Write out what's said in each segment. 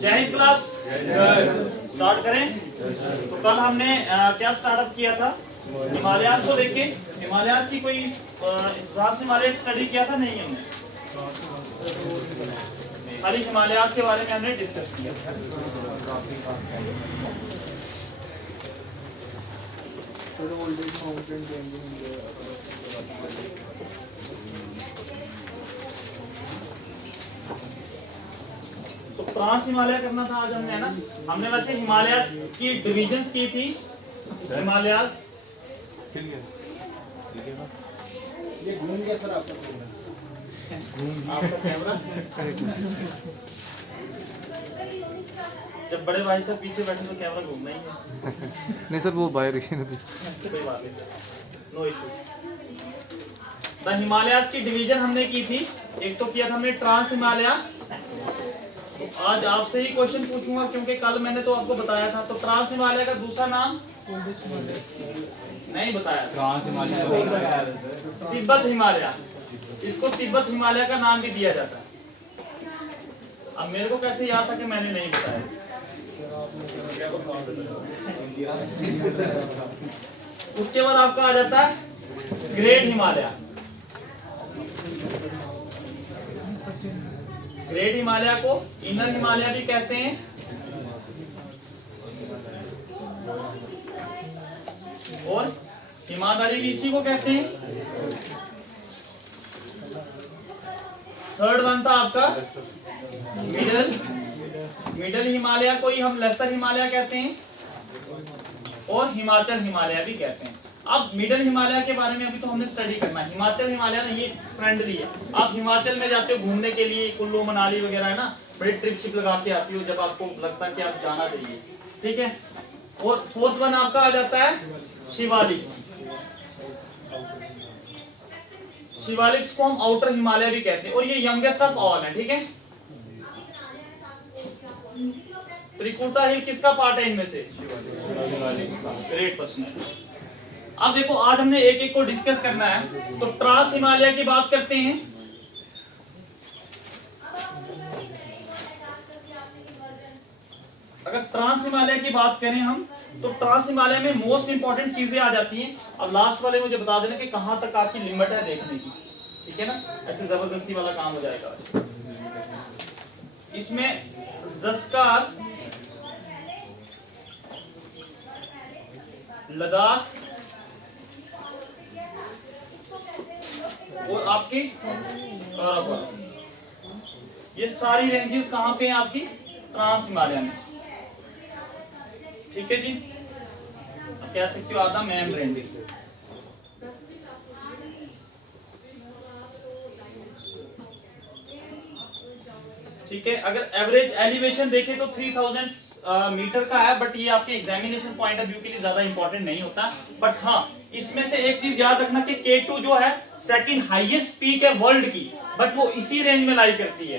जय Hind class, start करें। तो कल हमने क्या स्टार्टअप किया था? हिमालयाज को लेके। हिमालयाज की कोई ट्रांस हिमालय स्टडी किया था? नहीं, हमने खाली हिमालयाज के बारे में हमने डिस्कस किया। तो ट्रांस हिमालय करना था आज हमने, है ना। हमने वैसे हिमालयाज की डिविजन्स की थी। हिमालयाज ये घूम गया सर आपका कैमरा। जब बड़े भाई साहब पीछे बैठे तो कैमरा घूमना ही है। नहीं सर, वो बाहर कोई बात नहीं, नो इशू। द हिमालयाज की डिवीजन हमने की थी। एक तो किया था हमने ट्रांस हिमालय। तो आज आपसे ही क्वेश्चन पूछूंगा क्योंकि कल मैंने तो आपको बताया था। तो ट्रांस हिमालय का दूसरा नाम नहीं बताया। ट्रांस हिमालय, तिब्बत हिमालय, इसको तिब्बत हिमालय का नाम भी दिया जाता है। अब मेरे को कैसे याद था कि मैंने नहीं बताया? उसके बाद आपका आ जाता है ग्रेट हिमालय। ग्रेट हिमालय को इनर हिमालय भी कहते हैं। और हिमाद्री भी इसी को कहते हैं। थर्ड वन था आपका मिडल हिमालय को ही हम लेसर हिमालय कहते हैं। और हिमाचल हिमालय भी कहते हैं। अब मिडल हिमालय के बारे में अभी तो हमने स्टडी करना है। हिमाचल हिमालय ना ये फ्रेंडली है। आप हिमाचल में जाते हो घूमने के लिए, कुल्लू मनाली वगैरह, है ना, बड़ी ट्रिप शिप लगा के आती हो जब आपको लगता है कि आप जाना चाहिए, ठीक है। और फोर्थ वन आपका आ जाता है शिवालिक। शिवालिक्स को हम आउटर हिमालय भी कहते हैं। और ये यंगेस्ट ऑफ ऑल है, ठीक है। त्रिकुटा हिल किसका पार्ट है इनमें से? Great question. अब देखो, आज हमने एक एक को डिस्कस करना है। तो ट्रांस हिमालय की बात करते हैं। अगर ट्रांस हिमालय की बात करें हम, तो ट्रांस हिमालय में मोस्ट इंपॉर्टेंट चीजें आ जाती हैं। अब लास्ट वाले मुझे बता देना कि कहां तक आपकी लिमिट है देखने की, ठीक है ना। ऐसे जबरदस्ती वाला काम हो जाएगा। इसमें ज़स्कार, लद्दाख और आपकी ये सारी रेंजेस कहां पे हैं आपकी? ट्रांस हिमालय में, ठीक है जी। अब कह सकते हो आधा मेन रेंजेस। ठीक है। अगर एवरेज एलिवेशन देखें तो 3000 मीटर का है, बट ये आपके एग्जामिनेशन पॉइंट ऑफ व्यू के लिए ज्यादा इंपॉर्टेंट नहीं होता। बट हाँ, इसमें से एक चीज याद रखना कि K2 जो है सेकंड हाईएस्ट पीक है वर्ल्ड की, बट वो इसी रेंज में लाई करती है,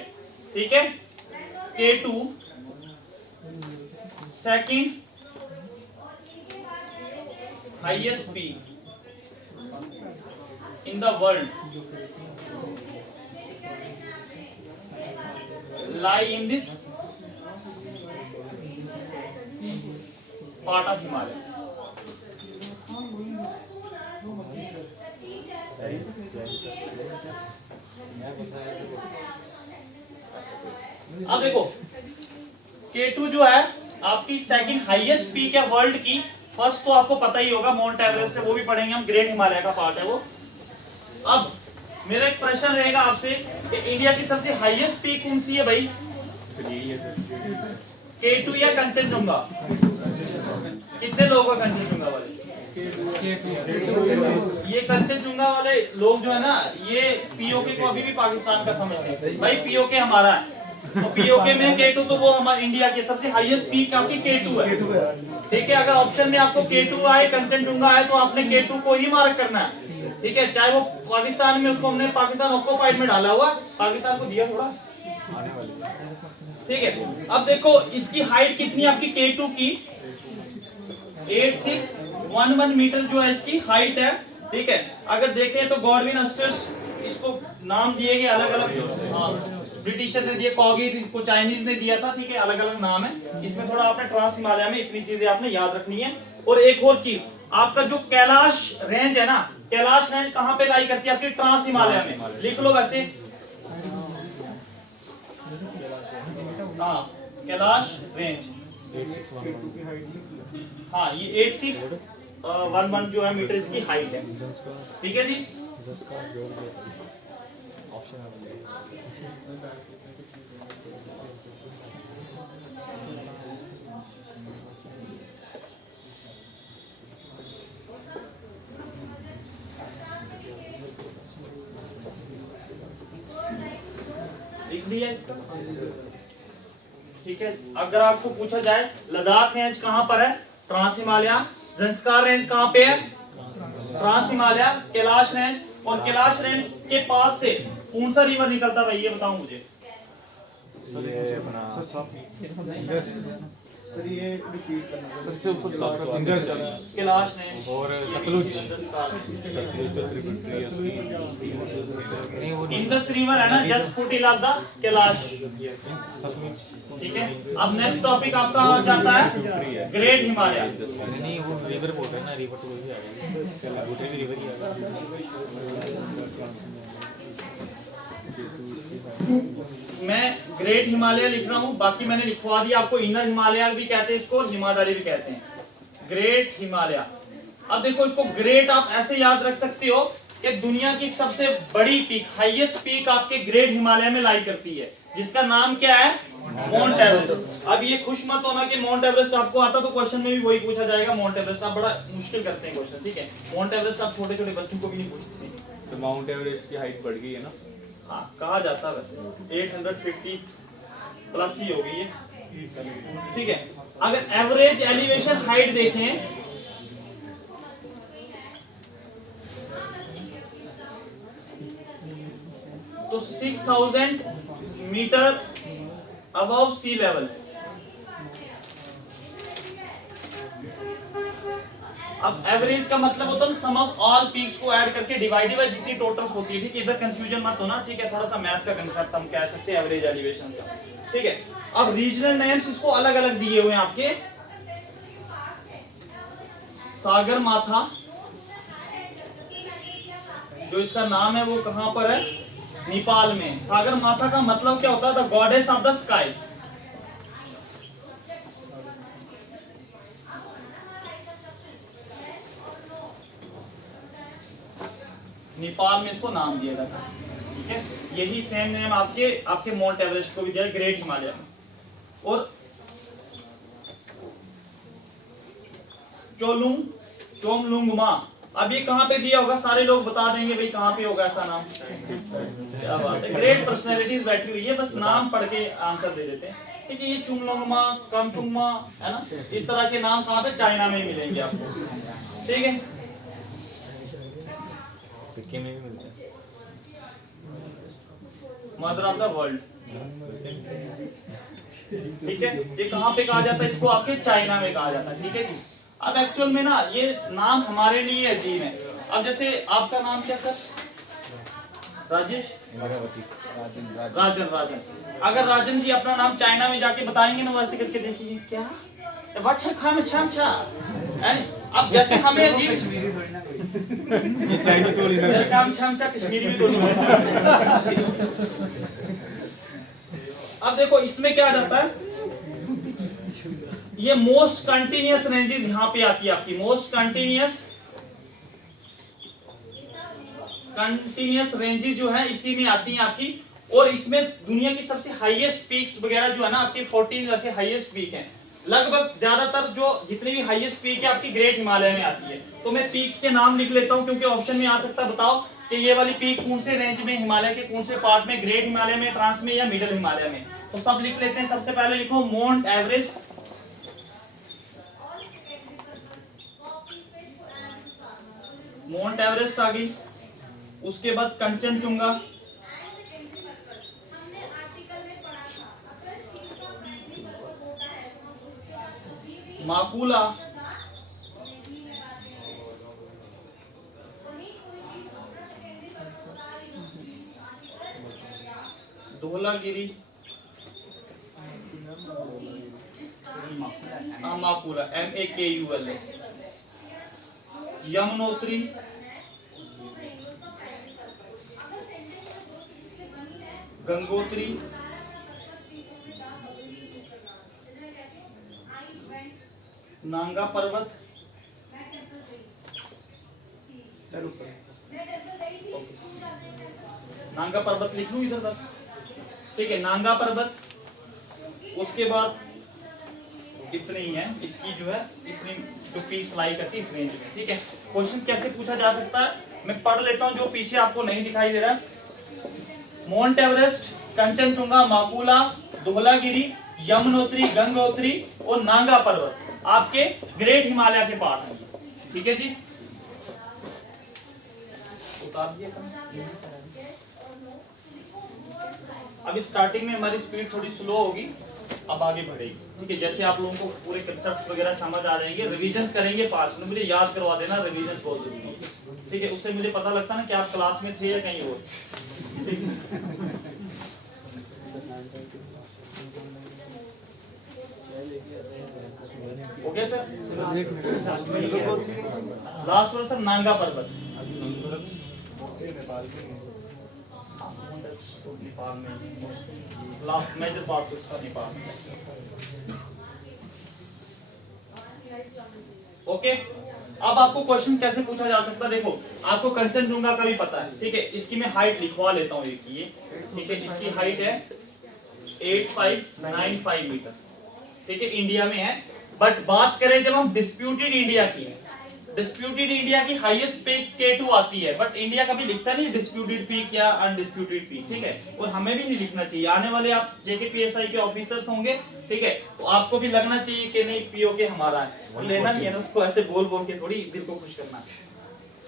ठीक है। K2 second highest peak in the world lie in this part of Himalaya. अब देखो, K2 जो है आपकी सेकंड हाईएस्ट पीक है वर्ल्ड की, फर्स्ट तो आपको पता ही होगा, माउंट एवरेस्ट है, वो भी पढ़ेंगे हम, ग्रेट हिमालय का पार्ट है वो। अब मेरा एक प्रश्न रहेगा आपसे कि इंडिया की सबसे हाईएस्ट पीक कौन सी है भाई? K2 या कंचनजुंगा? कितने लोग हैं कंचनजुंगा वाले? ये कंचनजुंगा वाले लोग जो है ना, ये पीओके को अभी भी पाकिस्तान का समझते हैं भाई। पीओके हमारा है, तो पीओके में K2, तो वो हमारे इंडिया की सबसे हाईएस्ट पीक आपकी K2 है, ठीक है। अगर ऑप्शन में आपको K2 आए, कंचनजुंगा आए, तो आपने K2 को ही मार्क करना है, ठीक है। चाहे वो पाकिस्तान में, उसको हमने पाकिस्तान ऑक्युपाइड में डाला हुआ, पाकिस्तान को दिया थोड़ा, ठीक है। अब देखो इसकी हाइट कितनी है आपकी K2 की? 8611 मीटर जो है इसकी हाइट है, ठीक है। अगर देखें तो गॉडविन अस्टर्स इसको नाम दिए गए अलग अलग, ब्रिटिशर ने दिए, कॉगी को चाइनीज ने दिया था, ठीक है, अलग अलग नाम है। इसमें थोड़ा आपने ट्रांस हिमालय में इतनी चीजें आपने याद रखनी है। और एक और चीज, आपका जो कैलाश रेंज है ना, कैलाश रेंज कहाँ पे लाई करती है आपकी? ट्रांस हिमालय में। लिख लो वैसे, हाँ, कैलाश रेंज, हाँ, ये 8611 जो है मीटर इसकी हाइट है, ठीक है जी। लिख लिया इसका, ठीक है। अगर आपको पूछा जाए लद्दाख रेंज कहां पर है? ट्रांस हिमालय। ज़ंस्कार रेंज कहां पे है? ट्रांस हिमालय। कैलाश रेंज, और कैलाश रेंज के पास से कौन सा रिवर निकलता है भाई, ये बताओ मुझे। सर ये रिपीट करना सर से ऊपर कैलाश रेंज और सतलुज। इंडस रिवर है ना, just foot of the Kailash, ठीक है। अब नेक्स्ट टॉपिक आपका आ जाता है ग्रेट हिमालय। नहीं वो रिवर बोल रहे हैं ना, रिवर तो वही आ गई, दूसरी भी रिवर ही आ गई। मैं ग्रेट हिमालय लिख रहा हूं, बाकी मैंने लिखवा दिया आपको। इनर हिमालय भी कहते हैं इसको, और हिमालय भी कहते हैं, ग्रेट हिमालय। अब देखो इसको ग्रेट आप ऐसे याद रख सकते हो कि दुनिया की सबसे बड़ी पीक, हाईएस्ट पीक आपके ग्रेट हिमालय में लाई करती है, जिसका नाम क्या है? Mount Everest. अब ये खुश मत होना कि माउंट एवरेस्ट आपको आता, तो क्वेश्चन में भी वही पूछा जाएगा माउंट एवरेस्ट। आप बड़ा मुश्किल करते हैं क्वेश्चन, ठीक है। माउंट एवरेस्ट आप छोटे छोटे बच्चों को भी नहीं पूछते। तो माउंट एवरेस्ट की हाइट बढ़ गई है ना? हाँ, कहा जाता है वैसे 850 प्लस ही हो गई है, ठीक है। अगर एवरेज एलिवेशन हाइट देखें तो 6000 मीटर अबव सी लेवल। अब एवरेज का मतलब होता है सम ऑफ ऑल पीक्स को ऐड करके डिवाइडेड बाय जितनी टोटल्स होती है, ठीक है। इधर कंफ्यूजन मत होना, ठीक है। थोड़ा सा मैथ का कंसेप्ट हम कह सकते हैं एवरेज एलिवेशन का, ठीक है। अब रीजनल नेम्स इसको अलग अलग दिए हुए हैं आपके। सागर माथा जो इसका नाम है वो कहां पर है? नेपाल में। सागर माथा का मतलब क्या होता है? The goddess of the sky. Nepal में इसको नाम दिया जाता है, ठीक है। यही सेम नेम आपके माउंट एवरेस्ट को भी दिया, ग्रेट हिमालय में। और चोमलुंगमा, अब ये कहां पे दिया होगा? सारे लोग बता देंगे भाई कहां पे होगा ऐसा नाम। क्या बात है, ग्रेट पर्सनैलिटीज बैठी हुई है, बस नाम पढ़ के आंसर दे देते हैं, ठीक है। ये चुंगलुंगमा, कमचुंगमा है ना, इस तरह के नाम कहां पे? चाइना में ही मिलेंगे आपको, ठीक है। सिक्किम में भी मिलता है, मदर ऑफ द वर्ल्ड, ठीक है। ये कहां पे कहा जाता है? इसको आपके चाइना में कहा जाता है, ठीक है जी। अब एक्चुअल में ना ये नाम हमारे लिए अजीब है। अब जैसे आपका नाम क्या सर? राजेश? राजन। अगर राजन जी अपना नाम चाइना में जाके बताएंगे ना, वैसे करके देखिए क्या अब जैसे हमें अजीब चाइनीज बोली कश्मीरी भी दोनों। अब देखो इसमें क्या आ जाता है? ये मोस्ट कंटिन्यूअस रेंजेस यहाँ पे आती है आपकी, मोस्ट कंटिन्यूअस रेंजेस जो है इसी में आती हैं आपकी। और इसमें दुनिया की सबसे हाईएस्ट पीक्स वगैरह जो है ना आपके 14 वैसे हाईएस्ट पीक हैं। लगभग ज्यादातर जो जितनी भी हाईएस्ट पीक है आपकी ग्रेट हिमालय में आती है। तो मैं पीक्स के नाम लिख लेता हूं क्योंकि ऑप्शन में आ सकता है, बताओ कि ये वाली पीक कौन से रेंज में, हिमालय के कौन से पार्ट में, ग्रेट हिमालय में, ट्रांस में या मिडिल हिमालय में। तो सब लिख लेते हैं। सबसे पहले लिखो माउंट एवरेस्ट, माउंट एवरेस्ट आ गई। उसके बाद कंचनजुंगा, माकुला, धौलागिरी, माकुला MAKULA, यमुनोत्री, गंगोत्री, नांगा पर्वत, नांगा पर्वत लिख लूं इधर बस, ठीक है, नांगा पर्वत। उसके बाद इतने ही है इसकी जो है, इतनी जो पीस लाई करती है इस रेंज में, ठीक है। क्वेश्चन कैसे पूछा जा सकता है मैं पढ़ लेता हूं जो पीछे आपको नहीं दिखाई दे रहा। माउंट एवरेस्ट, कंचनजुंगा, माकुला, धौलागिरी, यमुनोत्री, गंगोत्री और नांगा पर्वत आपके ग्रेट हिमालय के पार्ट हैं, ठीक है जी। उतार दिए अभी स्टार्टिंग में हमारी स्पीड थोड़ी स्लो होगी, अब आगे बढ़ेगी, ठीक है। जैसे आप लोगों को पूरे कंसेप्ट वगैरह समझ आ जाएंगे, रिवीजन करेंगे 5 मिनट, मुझे याद करवा देना, रिवीजन बहुत जरूरी है, ठीक है। उससे मुझे पता लगता ना कि आप क्लास में थे या कहीं और, ठीक है। Okay sir, last one sir, Nanga पर्वत, नेपाल में लास्ट मेजर पार्ट उसका नेपाल में। ओके, अब आपको क्वेश्चन कैसे पूछा जा सकता है, देखो आपको कंचनजुंगा का भी पता है, ठीक है। इसकी मैं हाइट लिखवा लेता हूँ, ये ठीक है, इसकी हाइट है 8595 मीटर, ठीक है, इंडिया में है। बट बात करें जब हम डिस्प्यूटेड इंडिया की, डिस्प्यूटेड इंडिया की हाईएस्ट पीक K2 आती है, बट इंडिया कभी लिखता नहीं डिस्प्यूटेड पीक या अनडिस्प्यूटेड पीक, ठीक है। और हमें भी नहीं लिखना चाहिए, आने वाले आप JKPSI के ऑफिसर्स होंगे, ठीक है, तो आपको भी लगना चाहिए कि नहीं POK हमारा है, लेना नहीं है ना उसको ऐसे बोल बोल के थोड़ी दिल को खुश करना।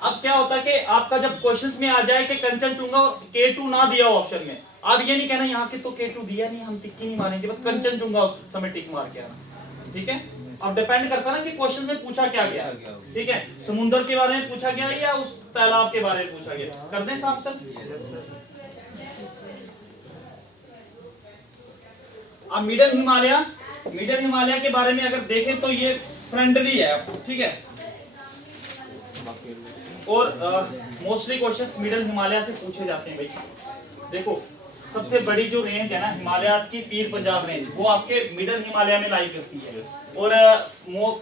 अब क्या होता है कि आपका जब क्वेश्चंस में आ जाए कि कंचनजुंगा K2 ना दिया हो ऑप्शन में, आप ये नहीं कहना यहाँ के तो K2 दिया नहीं, हम टिक ही नहीं मारेंगे, बस कंचनजुंगा उस समय टिक मार के आना, ठीक है। अब डिपेंड करता है ना कि क्वेश्चन में पूछा क्या गया, ठीक है, समुद्र के बारे में पूछा गया या उस तालाब के बारे में पूछा गया, कर दें साफ सर। अब मिडिल हिमालय के बारे में अगर देखें तो ये फ्रेंडली है, ठीक है, और मोस्टली क्वेश्चंस मिडिल हिमालय से पूछे जाते हैं भाई। देखो सबसे बड़ी जो रेंज है ना हिमालयाज की, पीर पंजाब रेंज, वो आपके मिडिल हिमालय में लाई करती है। और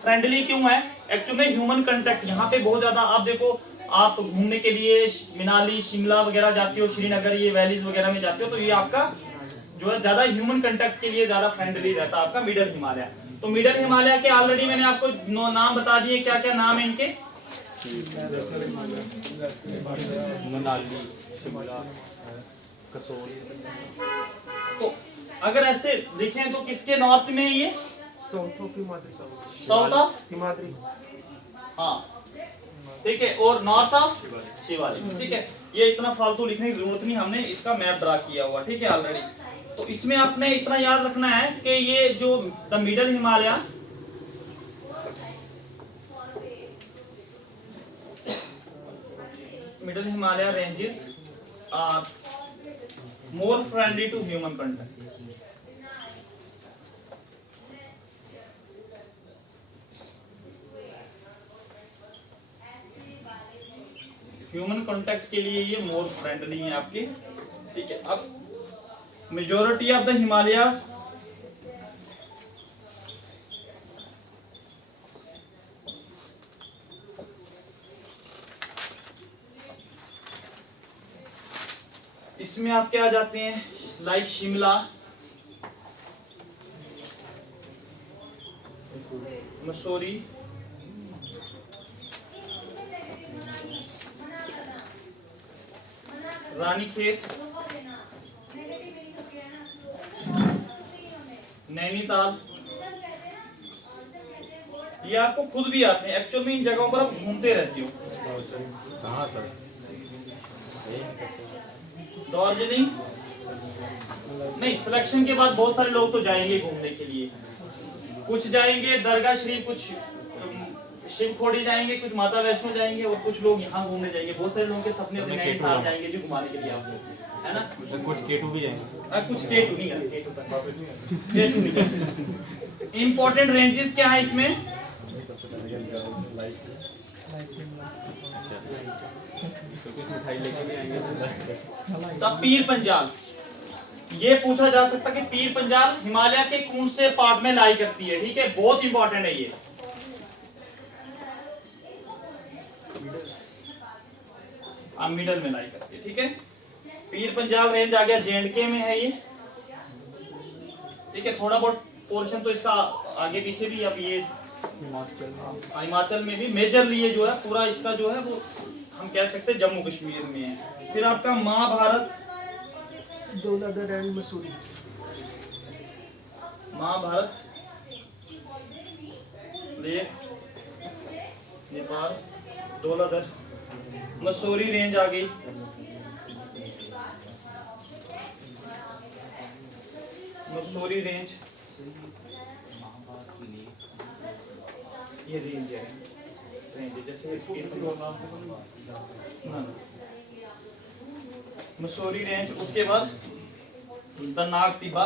फ्रेंडली क्यों है, एक्चुअली में ह्यूमन कांटेक्ट यहाँ पे बहुत ज्यादा, आप देखो आप घूमने के लिए मनाली शिमला वगैरह जाते हो, श्रीनगर ये वैलीज वगैरह में जाते हो, तो ये आपका जो है ज्यादा ह्यूमन कांटेक्ट के लिए ज्यादा फ्रेंडली रहता है आपका मिडिल हिमालय। तो मिडिल हिमालय के ऑलरेडी मैंने आपको नाम बता दिए, क्या क्या नाम है इनके, मनाली, शिमला, कसोल। तो अगर ऐसे देखें तो किसके नॉर्थ में है ये, साउथ ऑफ हिमाद्री, हाँ ठीक है, और नॉर्थ ऑफ शिवालिक, ठीक है। ये इतना फालतू लिखने की जरूरत नहीं, हमने इसका मैप ड्रा किया हुआ, ठीक है ऑलरेडी। तो इसमें आपने इतना याद रखना है कि ये जो the middle Himalaya ranges are more friendly to human contact. Human contact के लिए ये मोर फ्रेंडली हैं आपके, ठीक है। अब मेजॉरिटी ऑफ द हिमालयास इसमें आप क्या आ जाते हैं, लाइक शिमला, मसूरी, रानीखेत, नैनीताल, ये आपको खुद भी आते हैं। एक्चुअल में इन जगहों पर आप घूमते रहते हो। कहाँ सर? दार्जिलिंग नहीं, सिलेक्शन के बाद बहुत सारे लोग तो जाएंगे घूमने के लिए, कुछ जाएंगे दरगाह शरीफ, कुछ शिवखोड़ी जाएंगे, कुछ माता वैष्णो जाएंगे, और कुछ लोग यहाँ घूमने जाएंगे। बहुत सारे लोगों के सपने होते हैं नैनीताल जाएंगे जी घुमाने के लिए आपको, है ना। कुछ K2 भी जाएंगे। कुछ K2 नहीं है, K2 नहीं। इंपॉर्टेंट रेंजेस क्या है इसमें, मिठाई लेके भी आएंगे। तब पीर पंजाल, ये पूछा जा सकता कि पीर पंजाल हिमालय के कौन से पार्ट में लाई करती है, ठीक है, बहुत इंपॉर्टेंट है ये। मिडल में लाई करती है, ठीक है। पीर पंजाल रेंज आ गया J&K में है ये, ठीक है। थोड़ा बहुत पोर्शन तो इसका आगे पीछे भी, अब ये हिमाचल में भी मेजरली ये जो है पूरा इसका जो है वो हम कह सकते हैं जम्मू कश्मीर में है। फिर आपका महाभारत, दौलत एंड मसूरी, महाभारत, लेह, नेपाल, दौलत, मसूरी रेंज आ गई, मसूरी रेंज, ये रेंज है, जैसे मसूरी रेंज। उसके बाद द नाग तिब्बा,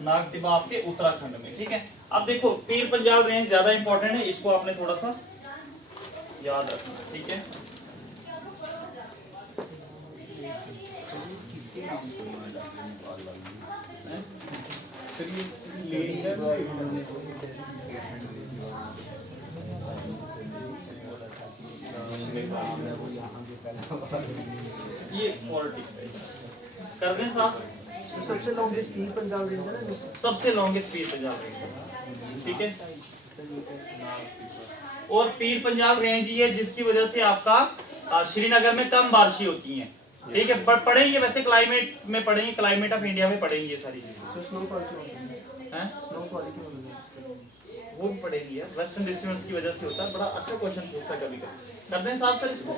नाग तिब्बा आपके उत्तराखंड में, ठीक है। अब देखो पीर पंजाल रेंज ज्यादा इंपॉर्टेंट है, इसको आपने थोड़ा सा याद रखना, ठीक है। ये पॉलिटिक्स है, कर दें साहब। सबसे लॉन्गेस्ट पीर पंजाल रेंज है ना, सबसे लॉन्गेस्ट पीर पंजाल रेंज, ठीक है। और पीर पंजाल रेंज ही है जिसकी वजह से आपका श्रीनगर में कम बारिशें होती हैं, ठीक है। बट पढ़ेंगे वैसे क्लाइमेट में पढ़ेंगे, क्लाइमेट ऑफ इंडिया में पढ़ेंगे ये सारी चीजें, स्नोफॉल हैं, स्नोफॉल की वो भी पढ़ेंगे यार। वेस्टर्न डिस्टर्बेंस की वजह से होता है, बड़ा अच्छा क्वेश्चन पूछता है कभी कभी। कर दें साहब सर इसको।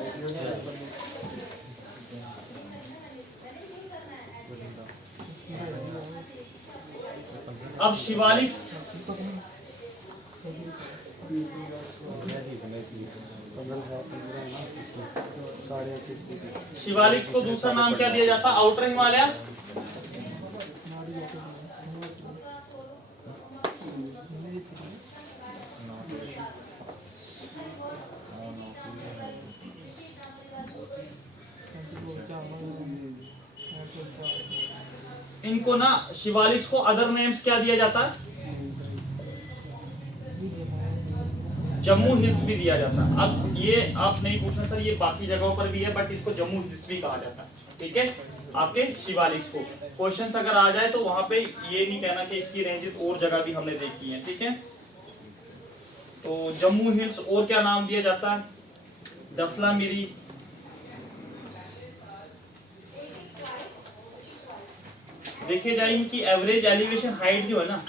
अब शिवालिक, शिवालिक को दूसरा नाम क्या दिया जाता है, आउटर हिमालय, इनको ना शिवालिक्स को अदर नेम्स क्या दिया जाता है, जम्मू हिल्स भी दिया जाता है। अब ये आप नहीं पूछना सर, ये बाकी जगहों पर भी है, बट इसको जम्मू हिल्स भी कहा जाता है, ठीक है। आपके शिवालिक्स को क्वेश्चंस अगर आ जाए तो वहां पे ये नहीं कहना कि इसकी रेंजेस और जगह भी हमने देखी है, ठीक है। तो जम्मू हिल्स, और क्या नाम दिया जाता है, डफला मिरी, देखे जाए इनकी एवरेज एलिवेशन हाइट जो है ना,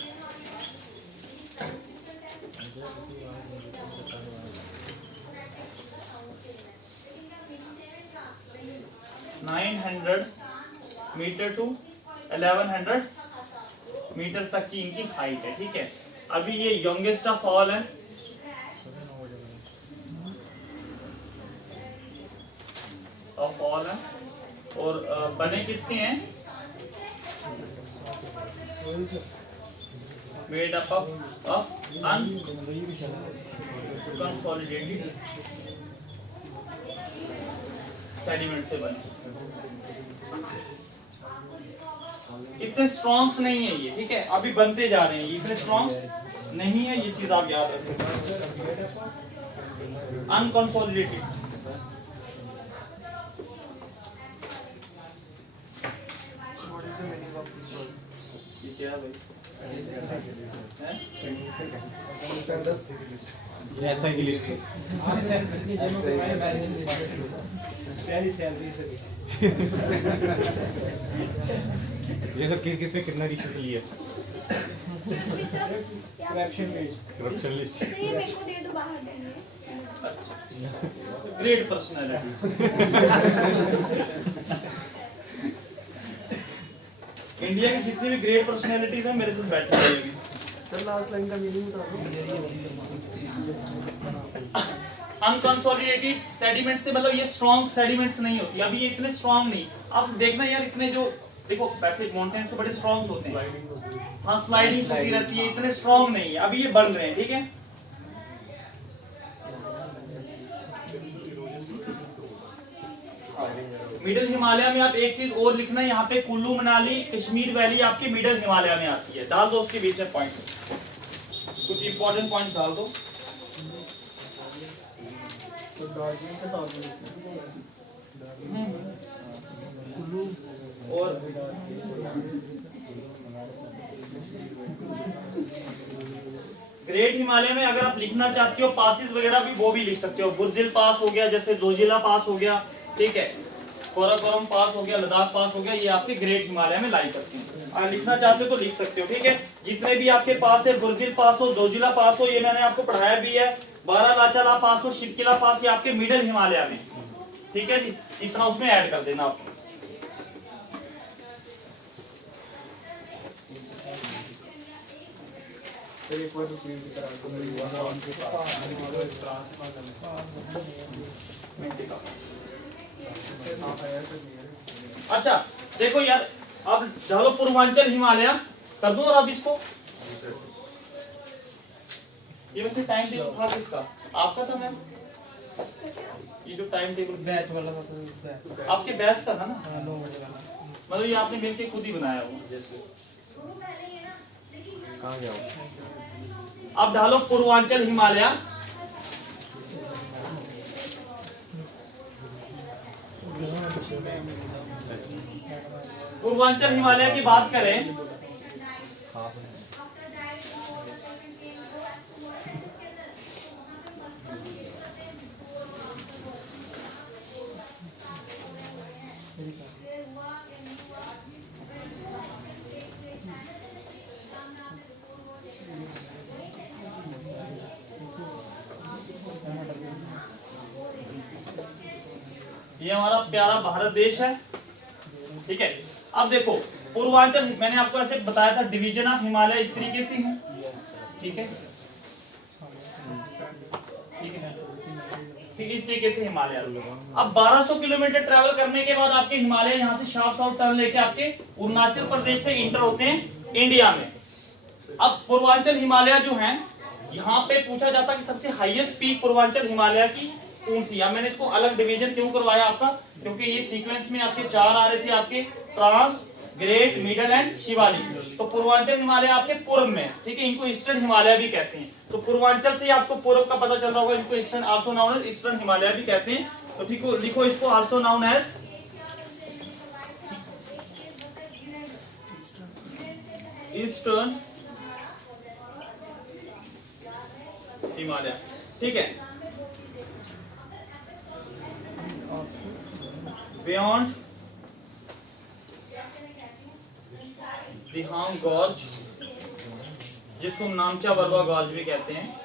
(900 मीटर टू 1100 मीटर तक की इनकी हाइट है, ठीक है। अभी ये यंगेस्ट ऑफ ऑल है, और बने किससे हैं, made up of unconsolidated sediment से बने। इतने स्ट्रॉन्ग्स नहीं है ये, ठीक है, अभी बनते जा रहे हैं, इतने स्ट्रॉन्ग्स नहीं है, ये चीज आप याद रख सकते हैं। Unconsolidated. What is the meaning of this word? ये क्या है भाई? ऐसा ही लिस्ट ये सब किसने कितना रिश्वत लिया? Corruption list. Great personality. India की जितनी भी ग्रेट पर्सनैलिटीज है मेरे साथ बैठी हुई है। सर लास्ट लाइन का मीनिंग बता दो। अनकंसोलिडेटेड सेडिमेंट से मतलब ये स्ट्रॉन्ग सेडिमेंट्स नहीं होती, अभी ये इतने स्ट्रॉन्ग नहीं। आप देखना यार इतने जो देखो वैसे माउंटेन्स तो बड़े स्ट्रॉन्ग होते हैं, हाँ स्लाइडिंग होती रहती है, इतने स्ट्रॉन्ग नहीं है, अभी ये बन रहे हैं। ठीक है, मिडिल हिमालय में आप एक चीज और लिखना है, यहाँ पे कुल्लू मनाली कश्मीर वैली आपके मिडिल हिमालय में आती है, डाल दो उसके बीच में पॉइंट, कुछ इंपॉर्टेंट पॉइंट डाल दो। तो दार्जिलिंग का दार्जिलिंग कुल्लू और ग्रेट हिमालय में अगर आप लिखना चाहते हो पासिस वगैरह भी वो भी लिख सकते हो, बुर्जिल पास हो गया, जैसे जोजिला पास हो गया, ठीक है, कोराकोरम पास हो गया, लद्दाख पास हो गया, ये आपके ग्रेट हिमालय में लाई करते हैं। अगर लिखना चाहते हो तो लिख सकते हो। ठीक है, जितने भी आपके पास है, बुर्जिल पास हो, जोजिला पास हो, ये मैंने आपको पढ़ाया भी है, बारालाचाला पास हो, शिवकिला पास, ये आपके मिडिल हिमालय में। ठीक है जी, इतना उसमें ऐड कर देना आप। एक बार रिपीट करा दो। अच्छा देखो यार, अब चलो पूर्वांचल हिमालय कर दूं और अब इसको, ये वैसे टाइम टेबल था किसका? आपका था मैम? ये जो टाइम टेबल बैच वाला था, आपके बैच का था ना? 9 बजे वाला। मतलब ये आपने मिलके खुद ही बनाया हो? कहाँ गया? अब डालो पूर्वांचल हिमालय, पूर्वांचल हिमालय की बात करें ये हमारा प्यारा भारत देश है। ठीक है, अब देखो पूर्वांचल, मैंने आपको ऐसे बताया था डिवीजन ऑफ हिमालय इस तरीके से है। ठीक है, ठीक इस तरीके से हिमालय। अब 1200 किलोमीटर ट्रैवल करने के बाद आपके हिमालय यहाँ से शार्प साउथ टर्न लेके आपके अरुणाचल प्रदेश से इंटर होते हैं इंडिया में। अब पूर्वांचल हिमालय जो है, यहाँ पे पूछा जाता कि सबसे हाईएस्ट पीक पूर्वांचल हिमालय की कौन सी। अब मैंने इसको अलग डिवीजन क्यों करवाया आपका, क्योंकि ये सीक्वेंस में आपके 4 आ रहे थे, आपके trans, great, middle and Shivalik. तो पूर्वांचल हिमालय आपके पूर्व में, ठीक है, इनको ईस्टर्न हिमालय भी कहते हैं। तो पूर्वांचल से आपको पूर्व का पता चल रहा होगा, इनको eastern also known as eastern Himalaya भी कहते हैं। तो ठीक है, लिखो इसको also known as eastern Himalaya. ठीक है, बियॉन्ड दिहांग गॉर्ज, जिसको नामचा बरवा गॉर्ज भी कहते हैं,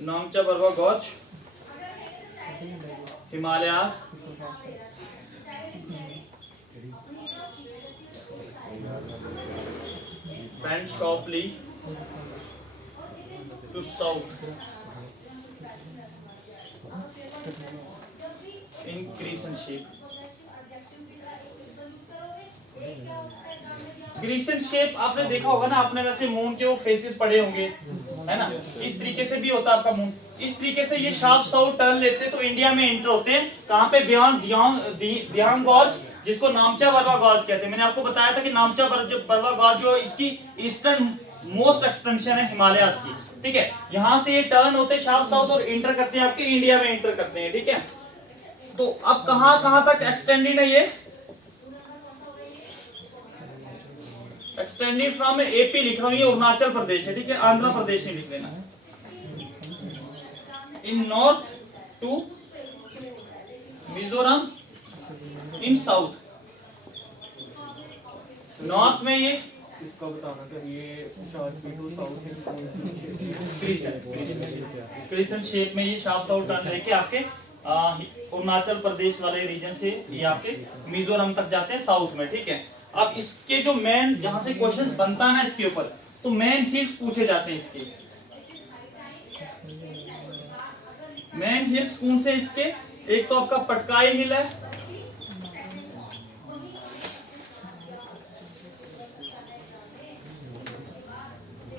नामचा Barwa gorge, Himalayas bend sharply to south, in crescent shape. Crescent shape आपने देखा होगा ना, आपने वैसे मून के वो फेसेस पढ़े होंगे, है ना, इस तरीके से भी होता है आपका मून। इस तरीके से ये शार्प साउथ टर्न लेते हैं तो इंडिया में एंटर होते हैं। कहाँ पे? बियॉन्ड दियांग गॉर्ज, जिसको नामचा बरवा गॉर्ज कहते हैं। मैंने आपको बताया था कि नामचा बरवा गॉर्ज जो इसकी ईस्टर्न मोस्ट एक्सटेंशन है हिमालयाज की, ठीक है। यहां से ये टर्न होते शार्प साउथ और इंटर करते हैं आपके इंडिया में इंटर करते हैं, ठीक है। तो अब कहां तक एक्सटेंडेड है ये? एक्सटेंडेड फ्रॉम एपी लिख रहा हूं, ये अरुणाचल प्रदेश है, ठीक है। आंध्र प्रदेश नहीं लिख देना। In north to Mizoram in south. North में ये इसका बताना था, ये sharp to south crescent shape में ये शार्प साउथ टर्न लेके आपके अरुणाचल प्रदेश वाले रीजन से ये आपके मिजोरम तक जाते हैं साउथ में, ठीक है। अब इसके जो मेन जहां से क्वेश्चंस बनता है ना इसके ऊपर, तो मेन हिल्स पूछे जाते हैं इसके। मेन हिल्स कौन से इसके? एक तो आपका पटकाई हिल है,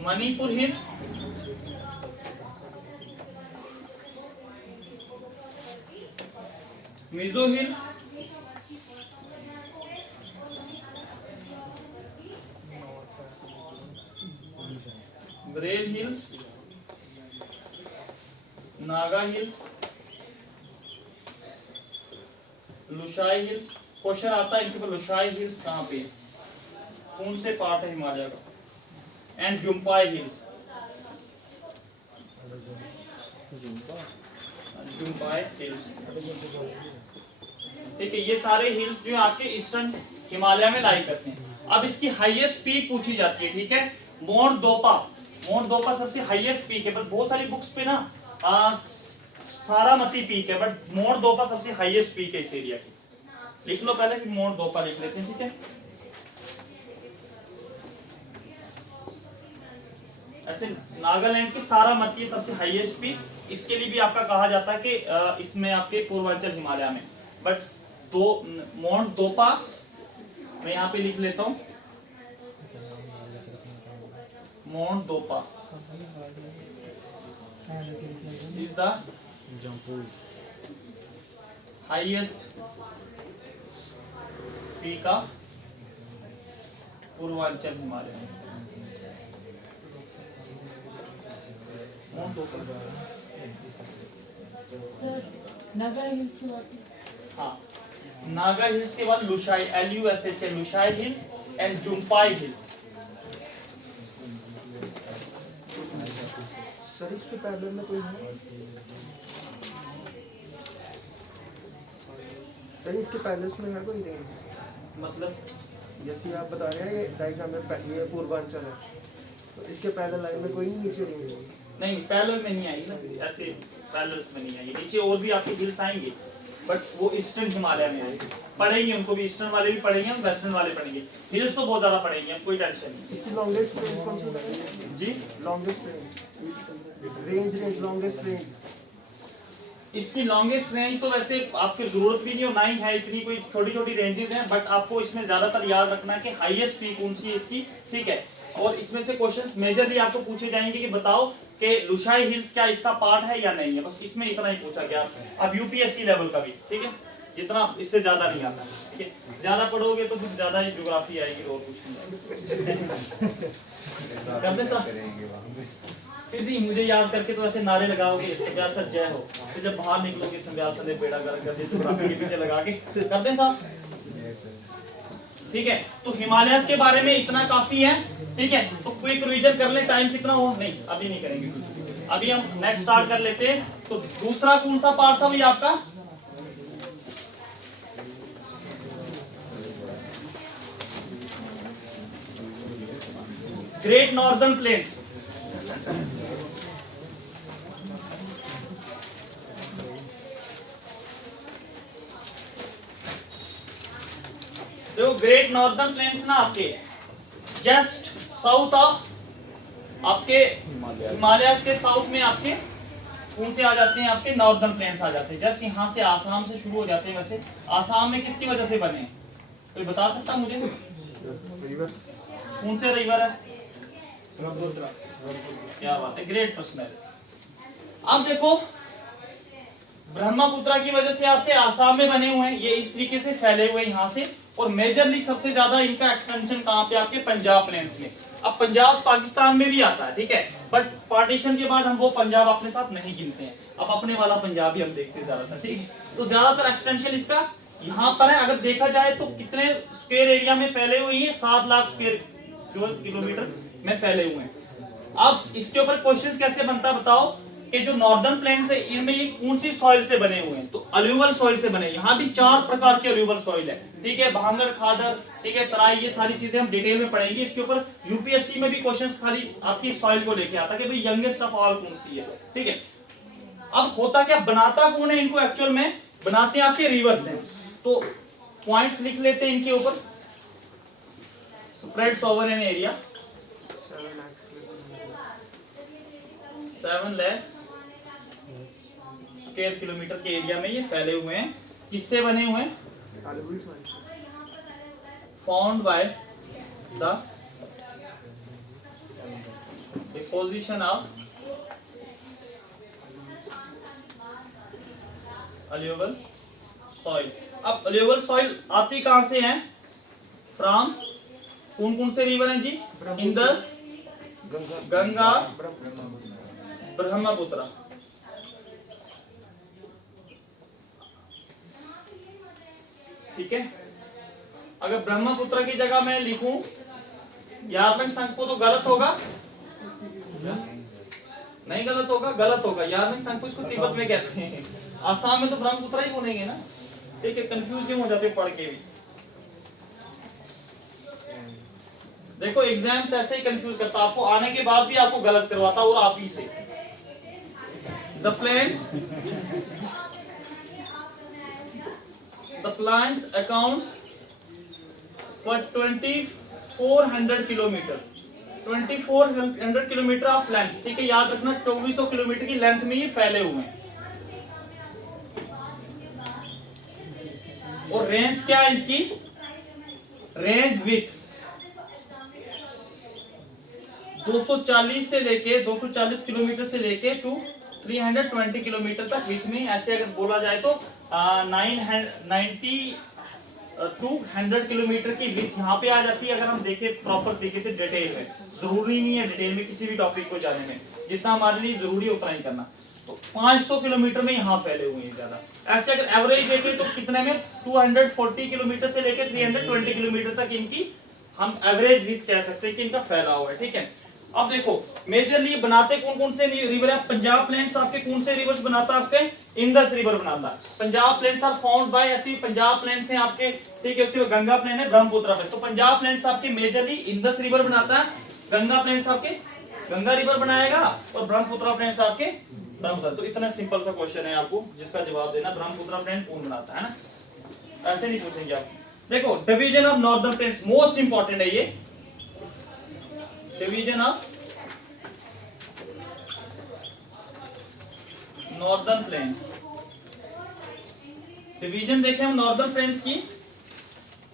Manipur hill, Mizo hill, Barail hills, Naga hills, Lushai hills. Question आता है इनके ऊपर, लुशाई हिल्स कहाँ पे, कौन से पार्ट है हिमालय का? एंड जुम्पाई हिल्स, जुम्पाई हिल्स, ठीक है। ये सारे हिल्स जो है आपके ईस्टर्न हिमालय में लाई करते हैं। अब इसकी हाईएस्ट पीक पूछी जाती है, ठीक है। मोंट दोपा सबसे हाईएस्ट पीक है, बट बहुत सारी बुक्स पे ना सारामती पीक है, बट मोंट दोपा सबसे हाईएस्ट पीक है इस एरिया की। लिख लो पहले, फिर मोंट दोपा लिख लेते हैं, ठीक है। ऐसे नागालैंड की सारामती सबसे हाईएस्ट पीक, इसके लिए भी आपका कहा जाता है कि इसमें आपके पूर्वांचल हिमालय में। बट मोंट दोपा मैं यहाँ पे लिख लेता हूँ, mount Dapha is the highest peak of Purvanchal Himalaya. Sir Naga hills की बात। हाँ, नागा हिल्स के बाद Lushai, LUSHA, Lushai hills and Jampui hills. Sir इसके पैरेलल में कोई है? सर इसके पैरेलल्स में है कोई रेंज? मतलब जैसे आप बता रहे हैं ये डायग्राम में ये पूर्वांचल है, तो इसके पैरेलल लाइन में कोई नहीं नीचे रेंज है? नहीं, पैरेलल में नहीं आई ना, ऐसे पैरेलल्स में नहीं आई। नीचे और भी आपके हिल्स आएंगे, बट वो ईस्टर्न हिमालय में आएंगे, पढ़ेंगे उनको भी, ईस्टर्न वाले भी पढ़ेंगे, हम वेस्टर्न वाले पढ़ेंगे। हिल्स तो बहुत ज्यादा पढ़ेंगे, हम कोई टेंशन नहीं। इसकी लॉन्गेस्ट रेंज कौन सी है जी, लॉन्गेस्ट रेंज लॉन्गेस्ट रेंज? इसकी लॉन्गेस्ट रेंज तो वैसे आपकी जरूरत भी नहीं और ना ही है इतनी, कोई छोटी छोटी रेंजेस हैं, बट आपको इसमें ज्यादातर याद रखना है कि हाईएस्ट पीक कौन सी है इसकी, ठीक है। और इसमें से क्वेश्चंस मेजरली आपको पूछे जाएंगे कि बताओ कि लुशाई हिल्स क्या इसका पार्ट है या नहीं है, बस इसमें इतना ही पूछा गया। अब UPSC लेवल का भी, ठीक है, जितना इससे ज्यादा नहीं आता, ठीक है। ज्यादा पढ़ोगे तो फिर ज्यादा ही ज्योग्राफी आएगी और कुछ नहीं। कर दे साहब, फिर भी मुझे याद करके तो ऐसे नारे लगाओगे, संध्या सर जय हो, फिर जब बाहर निकलोगे संध्या सर ने बेड़ा गर्क कर दिया, ज्योग्राफी के पीछे लगा के कर दे साहब, ठीक है। तो हिमालयस के बारे में इतना काफी है, ठीक है। तो क्विक रिवीजन कर ले, टाइम कितना हो, नहीं अभी नहीं करेंगे, अभी हम नेक्स्ट स्टार्ट कर लेते हैं। तो दूसरा कौन सा पार्ट था भाई आपका? Great northern plains. जो ग्रेट नॉर्दर्न प्लेन्स ना आपके जस्ट साउथ ऑफ आपके हिमालय के साउथ में आपके कौन से आ जाते हैं? आपके नॉर्दर्न प्लेन्स आ जाते हैं। जस्ट यहाँ से आसाम से शुरू हो जाते हैं। वैसे आसाम में किसकी वजह से बने, कोई बता सकता मुझे? कौन से रिवर है? क्या बात है, ग्रेट प्रश्न है। अब देखो ब्रह्मपुत्रा की वजह से आपके आसाम में बने हुए हैं, ये इस तरीके से फैले हुए हैं यहाँ से, और मेजरली सबसे ज्यादा इनका एक्सटेंशन कहाँ पे आपके पंजाब प्लेन्स में। अब पंजाब पाकिस्तान में भी आता है, ठीक है, बट पार्टीशन के बाद हम वो पंजाब अपने साथ नहीं गिनते हैं, अब अपने वाला पंजाब ही हम देखते हैं ज्यादातर, ठीक है। तो ज्यादातर एक्सटेंशन इसका यहाँ पर है। अगर देखा जाए तो कितने स्क्वायर एरिया में फैले हुए हैं, 7 लाख स्क्वायर जो किलोमीटर में फैले हुए हैं। अब इसके ऊपर क्वेश्चन कैसे बनता है बताओ, कि जो नॉर्दर्न प्लेन्स है इनमें ये कौन सी सॉइल से बने हुए हैं, तो अलुवल सॉइल से बने। यहाँ भी 4 प्रकार के अलुवल सॉइल है, ठीक है, भांगर, खादर, ठीक है, तराई, ये सारी चीजें हम डिटेल में पढ़ेंगे। इसके ऊपर यूपीएससी में भी क्वेश्चंस खाली आपकी सॉइल को लेके आता है कि भाई यंगेस्ट ऑफ ऑल कौन सी है, ठीक है। अब होता क्या, बनाता कौन है इनको, एक्चुअल में बनाते आपके रिवर्स हैं। तो पॉइंट्स लिख लेते हैं इनके ऊपर, spreads over an area 7 lakh square kilometre के एरिया में ये फैले हुए हैं। किससे बने हुए हैं, found by the deposition of alluvial soil. अब अलुवल सॉइल आती कहां से है, फ्रॉम कौन कौन से रिवर हैं जी, इंदस, गंगा, ब्रह्मपुत्र। ठीक है, अगर ब्रह्मपुत्र की जगह मैं लिखूं यार्लंग संको तो गलत होगा, नहीं गलत होगा, गलत होगा। यार्लंग संको इसको तिब्बत में कहते हैं, आसाम में तो ब्रह्मपुत्र ही बोलेंगे ना, ठीक है, कंफ्यूज क्यों हो जाते पढ़ के भी। देखो एग्जाम्स ऐसे ही कंफ्यूज करता, आपको आने के बाद भी आपको गलत करवाता और आप ही से। The plants accounts for 2400 kilometre, 2400 kilometre of length, ठीक है, याद रखना 2400 किलोमीटर की लेंथ में ये फैले हुए हैं। और रेंज क्या है इसकी, रेंज विथ 240 से लेके 240 किलोमीटर से लेके टू 320 किलोमीटर तक विथ में, ऐसे अगर बोला जाए तो 990 किलोमीटर की विथ यहाँ पे आ जाती है। अगर हम देखें प्रॉपर तरीके से डिटेल में, जरूरी नहीं है डिटेल में किसी भी टॉपिक को जाने में, जितना हमारे लिए जरूरी है उतना ही करना। तो 500 किलोमीटर में यहाँ फैले हुए हैं ज्यादा। ऐसे अगर एवरेज देखें तो कितने में 240 किलोमीटर से लेकर 320 किलोमीटर तक इनकी हम एवरेज विथ कह सकते हैं कि इनका फैला हुआ है, ठीक है। अब देखो मेजरली बनाते कौन कौन से रिवर है, पंजाब प्लेन्स आपके कौन से रिवर्स बनाता है, आपके इंदस रिवर बनाता है। Punjab plains are found by, ऐसी पंजाब प्लेन्स हैं आपके, ठीक है, उसके बाद गंगा प्लेन है, ब्रह्मपुत्र प्लेन। तो पंजाब प्लेन्स आपके मेजरली इंदस रिवर बनाता है, गंगा प्लेन्स आपके गंगा रिवर बनाएगा, और ब्रह्मपुत्र प्लेन्स आपके ब्रह्मपुत्र। तो इतना सिंपल सा क्वेश्चन है आपको जिसका जवाब देना, ब्रह्मपुत्र प्लेन कौन बनाता है ना, ऐसे नहीं पूछेंगे आप। देखो division of northern plains most important है ये, division of northern plains. Division देखें हम नॉर्दर्न प्लेन्स की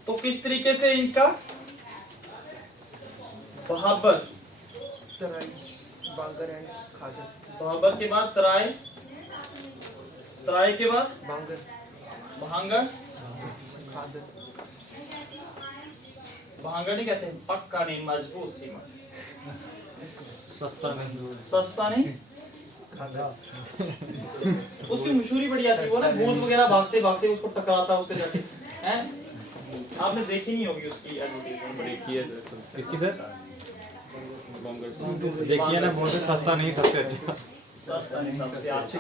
तो किस तरीके से इनका बहाबर, बांगर एंड खादर, बहाबर के बाद तराई, तराई के बाद बांगर, भांगड़, खादर, भांगड़ नहीं कहते, पक्का नहीं, मजबूत सीमेंट, सस्ता नहीं, सस्ता नहीं, खादर। उसकी मशहूरी बड़ी आती है, वो ना भूत वगैरह भागते भागते उसको टकराता उसके जाके, हैं आपने देखी नहीं होगी उसकी एडवर्टाइजमेंट बड़ी की है इसकी सर, देखिए ना, बहुत सस्ता नहीं, सबसे अच्छा, सस्ता नहीं सबसे अच्छा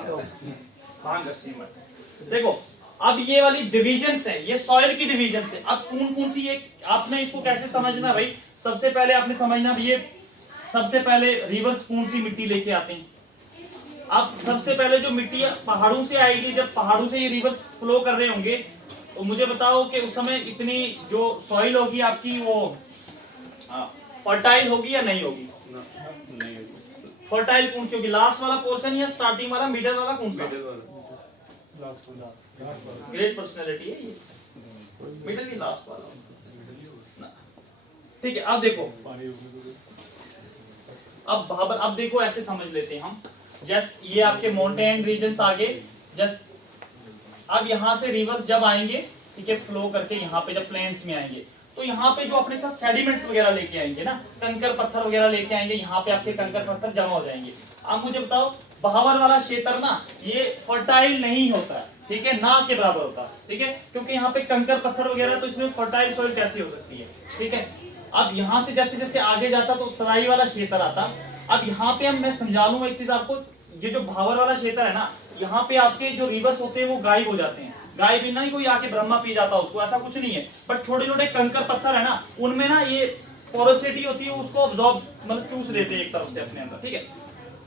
भांगड़ सीमेंट। देखो अब ये वाली डिविजन्स है, ये सॉइल की डिविजन्स है। अब कौन कौन सी, ये आपने इसको कैसे समझना भाई, सबसे पहले आपने समझना ये सबसे पहले रिवर्स कौन सी मिट्टी लेके आते हैं। अब सबसे पहले जो मिट्टी पहाड़ों से आएगी, जब पहाड़ों से ये रिवर्स फ्लो कर रहे होंगे तो मुझे बताओ कि उस समय इतनी जो सॉइल होगी आपकी वो फर्टाइल होगी या नहीं होगी, फर्टाइल कौन सी होगी, लास्ट वाला पोर्शन या स्टार्टिंग वाला, मिडिल वाला, कौन सा, ग्रेट पर्सनालिटी है ये, मिडिल की लास्ट वाला, ठीक है। अब देखो अब देखो ऐसे समझ लेते हैं हम, जस्ट ये आपके माउंटेन रीजन्स आगे, जस्ट अब यहाँ से रिवर्स जब आएंगे, ठीक है, फ्लो करके यहाँ पे जब प्लेन्स में आएंगे तो यहाँ पे जो अपने साथ सेडिमेंट्स वगैरह लेके आएंगे ना, कंकर पत्थर वगैरह लेके आएंगे, यहाँ पे आपके कंकर पत्थर जमा हो जाएंगे। अब मुझे बताओ, बहावर वाला क्षेत्र ना ये फर्टाइल नहीं होता है, ठीक है, ना के बराबर होता है, ठीक है, क्योंकि यहाँ पे कंकर पत्थर वगैरह, तो इसमें फर्टाइल सॉइल कैसे हो सकती है, ठीक है। अब यहाँ से जैसे जैसे आगे जाता तो तराई वाला क्षेत्र आता। अब यहाँ पे मैं समझा लूँ एक चीज आपको, ये जो बहावर वाला क्षेत्र है ना, यहाँ पे आपके जो रिवर्स होते हैं वो गायब हो जाते हैं। गायब भी नहीं कोई आके ब्रह्मा पी जाता उसको, ऐसा कुछ नहीं है, बट छोटे छोटे कंकर पत्थर है ना, उनमें ना ये पोरोसिटी होती है, उसको ऑब्जॉर्ब मतलब चूस लेते हैं एक तरफ से अपने अंदर, ठीक है।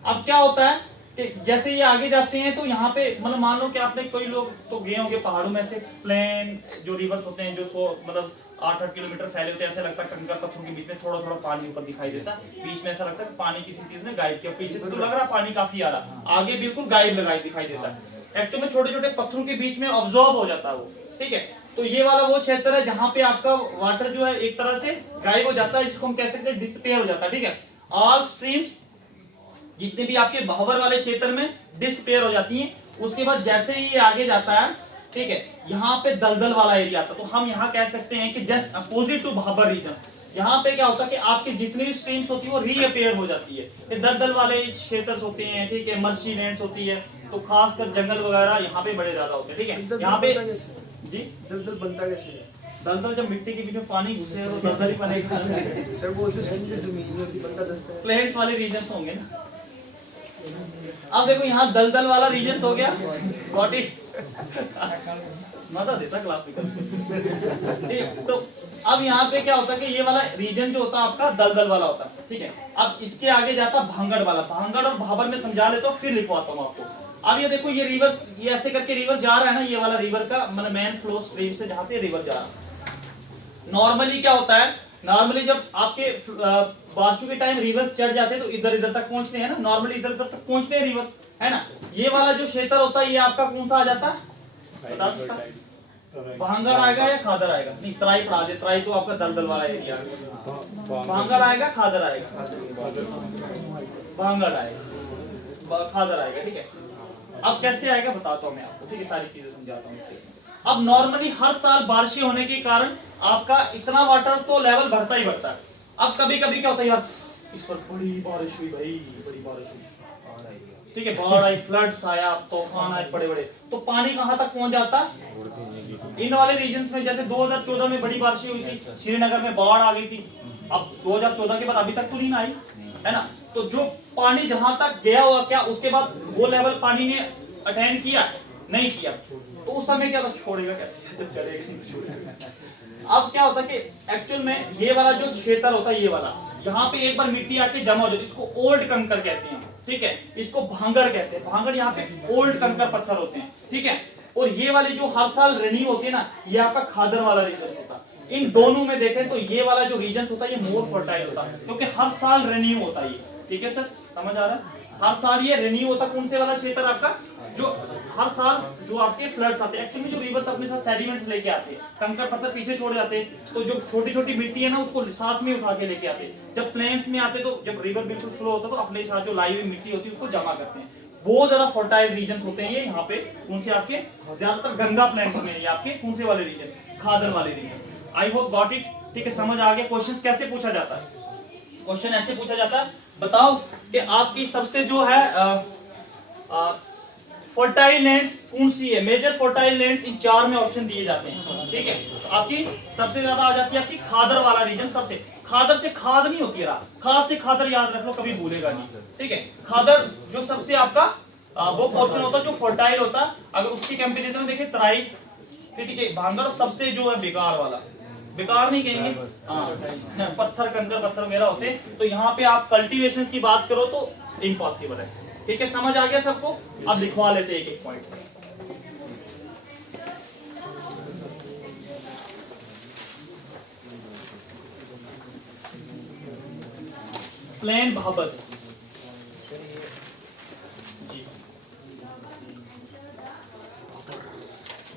अब क्या होता है कि जैसे ये आगे जाते हैं तो यहाँ पे मतलब मान लो कि आपने कोई लोग तो गए होंगे पहाड़ों में से, प्लेन जो रिवर्स होते हैं जो 100 मतलब 8-8 किलोमीटर फैले होते हैं, ऐसा लगता है कंकर पत्थरों के बीच में थोड़ा थोड़ा पानी ऊपर दिखाई देता है, बीच में ऐसा लगता है पानी किसी चीज ने गायब किया, पीछे से तो लग रहा पानी काफी आ रहा, आगे बिल्कुल गायब लगाई दिखाई देता है, एक्चुअली में छोटे छोटे पत्थरों के बीच में ऑब्जॉर्ब हो जाता है वो, ठीक है। तो ये वाला वो क्षेत्र है जहां पे आपका वाटर जो है एक तरह से गायब हो जाता है, इसको हम कह सकते हैं डिसअपियर हो जाता है, ठीक है। ऑल स्ट्रीम्स जितने भी आपके बहावर वाले क्षेत्र में डिसअपियर हो जाती हैं। उसके बाद जैसे ही ये आगे जाता है, ठीक है, यहाँ पे दलदल वाला एरिया आता है, तो हम यहाँ कह सकते हैं कि जस्ट अपोजिट टू बहावर रीजन, यहाँ पे क्या होता है कि आपकी जितनी भी स्ट्रीम्स होती है वो रीअपियर हो जाती है। ये दलदल वाले क्षेत्र होते हैं, ठीक है, मर्शी लैंड्स होती है, तो खासकर जंगल वगैरह यहाँ पे बड़े ज्यादा होते हैं, ठीक है। यहाँ पे जी दलदल बनता कैसे है? दलदल जब मिट्टी के बीच में पानी घुसे तो दलदल ही बनेगा। सर वो जो सही जमीन होती बनता दस्ता है, प्लेन्स वाले रीजन होंगे ना। अब देखो यहाँ दलदल वाला रीजन हो गया, गॉट इट, मजा देता क्लास में ठीक। तो अब यहाँ पे क्या होता है कि ये वाला रीजन जो होता है आपका दलदल वाला होता है, ठीक है। अब इसके आगे जाता भांगड़ वाला, भांगड़ और भाबर में समझा लेता हूँ, फिर लिखवाता हूँ आपको। अब ये देखो ये रिवर्स, ये ऐसे करके रिवर जा रहा है ना, ये वाला रिवर का मतलब मेन फ्लो स्ट्रीम से जहां से रिवर जा रहा है। नॉर्मली क्या होता है, नॉर्मली जब आपके बारिशों के टाइम रिवर्स चढ़ जाते हैं तो इधर इधर तक पहुंचते हैं ना, नॉर्मली इधर इधर तक पहुंचते हैं रिवर्स, है ना। ये वाला जो क्षेत्र होता है ये आपका कौन सा आ जाता है, बता सकता, भांगड़ आएगा या खादर आएगा? नहीं, तराई पढ़ा दे, तराई तो आपका दलदल वाला एरिया, भांगड़ आएगा खादर आएगा, भांगड़ आएगा खादर आएगा, ठीक है। अब कैसे आएगा बताता हूं मैं आपको, ठीक है, सारी चीजें समझाता हूं। अब नॉर्मली हर साल बारिशें होने के कारण आपका इतना वाटर तो लेवल बढ़ता ही बढ़ता है। अब कभी कभी क्या होता है यार, इस पर बड़ी बारिश हुई भाई, बड़ी बारिश हुई, ठीक है, बाढ़ आई, फ्लड्स आया, तूफान आए बड़े बड़े, तो पानी कहां तक पहुंच जाता है इन वाले रीजन्स में। जैसे 2014 में बड़ी बारिश हुई थी, श्रीनगर में बाढ़ आ गई थी, अब 2014 के बाद अभी तक तो नहीं आई, है ना। तो जो पानी जहां तक गया होगा क्या उसके बाद वो लेवल पानी ने अटेंड किया, नहीं किया, तो उस समय क्या था, छोड़ेगा कैसे जब चलेगा नहीं छोड़ेगा। अब क्या होता है कि एक्चुअल में ये वाला जो क्षेत्र होता है, ये वाला यहाँ पे एक बार मिट्टी आके जमा हो जाती है, इसको ओल्ड कंकर कहते हैं, ठीक है, इसको भांगड़ कहते हैं। भांगड़ यहाँ पे ओल्ड कंकर पत्थर होते हैं, ठीक है। और ये वाले जो हर साल रिन्यू होती है ना, ये आपका खादर वाला रीजन होता है। इन दोनों में देखें तो ये वाला जो रीजन होता है ये मोर फर्टाइल होता है, क्योंकि हर साल रिन्यू होता है ये, ठीक है सर, समझ आ रहा है। हर साल ये रिन्यू होता है। कौन से वाला क्षेत्र आपका, जो हर साल जो आपके फ्लड्स आते हैं, एक्चुअली जो रिवर्स अपने साथ सेडिमेंट्स लेके आते हैं, कंकर पत्थर पीछे छोड़ जाते हैं, तो जो छोटी छोटी मिट्टी है ना उसको साथ में उठा के लेके आते हैं। जब प्लेन्स में आते तो जब रिवर बिल्कुल फ्लो होता है तो अपने साथ जो लाई हुई मिट्टी होती है उसको जमा करते हैं। बहुत ज्यादा फर्टाइल रीजन होते हैं ये यहाँ पे। कौन से आपके, ज्यादातर गंगा प्लेन्स में ये आपके कौन से वाले रीजन, खादर वाले region. I hope got it, ठीक है, समझ आ गया। क्वेश्चन कैसे पूछा जाता है, क्वेश्चन ऐसे पूछा जाता है, बताओ कि आपकी सबसे जो है फर्टाइल लैंड्स कौन सी है, मेजर फर्टाइल लैंड्स इन 4 में ऑप्शन दिए जाते हैं, ठीक है। आपकी सबसे ज्यादा आ जाती है आपकी खादर वाला रीजन। सबसे खादर से खाद नहीं होती है, खाद से खादर याद रख लो, कभी भूलेगा नहीं, ठीक है। खादर जो सबसे आपका वो पोर्शन होता है जो फर्टाइल होता है, अगर उसकी कंपेरिजन में देखें तराई, ठीक है, भांगड़ सबसे जो है बेकार वाला, बेकार नहीं कहेंगे, हाँ, पत्थर कंकर पत्थर वगैरह होते हैं। तो यहाँ पे आप कल्टीवेशन की बात करो तो इम्पॉसिबल है, ठीक है, समझ आ गया सबको। अब लिखवा लेते हैं एक एक पॉइंट। प्लेन भाबर जी,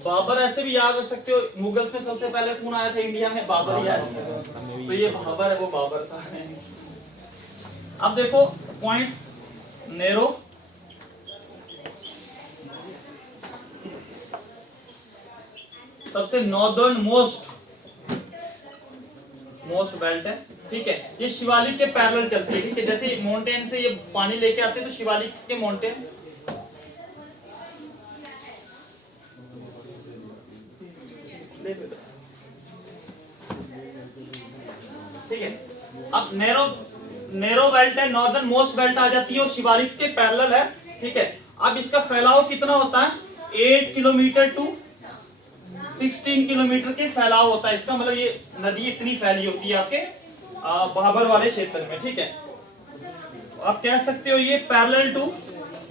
बाबर ऐसे भी याद रख सकते हो। मुगल्स में सबसे पहले कौन आया था इंडिया में, बाबर ही आया था, तो ये बाबर है, वो बाबर था। अब देखो पॉइंट नेरो, सबसे नॉर्दर्न मोस्ट बेल्ट है, ठीक है। ये शिवालिक के पैरेलल चलती है, ठीक है। जैसे माउंटेन से ये पानी लेके आते हैं तो शिवालिक के माउंटेन, ठीक है। अब नेरो बेल्ट है, नॉर्दर्न मोस्ट बेल्ट आ जाती है और शिवालिक के पैरेलल है, ठीक है। अब इसका फैलाव कितना होता है? 8 किलोमीटर टू 16 किलोमीटर के फैलाव होता है इसका, मतलब ये नदी इतनी फैली होती है आपके बाबर वाले क्षेत्र में, ठीक है। आप कह सकते हो ये पैरेलल टू,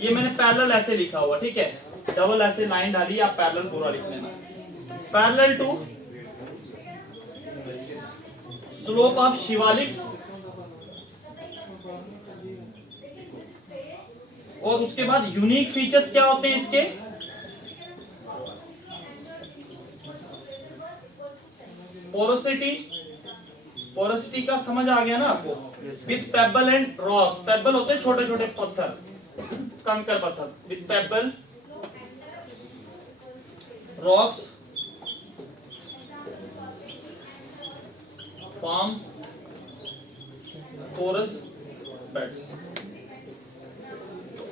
ये मैंने पैरेलल ऐसे लिखा हुआ, ठीक है, डबल ऐसे लाइन डाली, आप पैरेलल पूरा लिख लेना। Parallel to slope of Shivalik, और उसके बाद यूनिक फीचर्स क्या होते हैं इसके? पोरोसिटी का समझ आ गया ना आपको? With pebble and rocks, pebble होते हैं छोटे छोटे पत्थर, कंकर पत्थर, with pebble rocks form porous beds.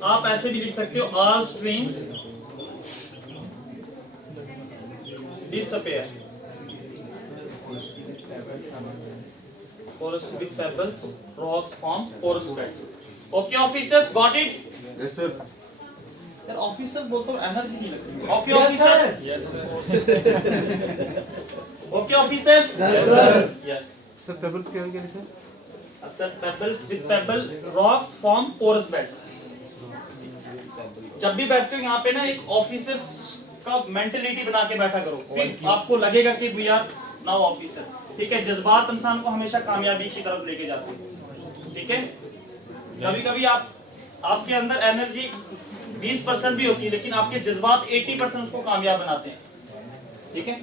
आप ऐसे भी लिख सकते हो, all streams disappear porous with pebbles, rocks form porous beds. Okay officers, got it? Yes sir. यार ऑफिसर्स बोलते हो एनर्जी नहीं लगती। Okay officers? Yes sir. Okay officers? Yes sir. Yes sir pebbles क्या लिखा है? Sir pebbles with pebble rocks form porous beds. जब भी बैठते हो यहाँ पे ना एक ऑफिसर्स का मेंटलिटी बना के बैठा करो, फिर आपको लगेगा कि वी आर नाउ ऑफिसर, ठीक है। जज्बात इंसान को हमेशा कामयाबी की तरफ लेके जाते हैं, ठीक है। कभी कभी आपके अंदर एनर्जी 20% भी होती है, लेकिन आपके जज्बात 80% उसको कामयाब बनाते हैं, ठीक है।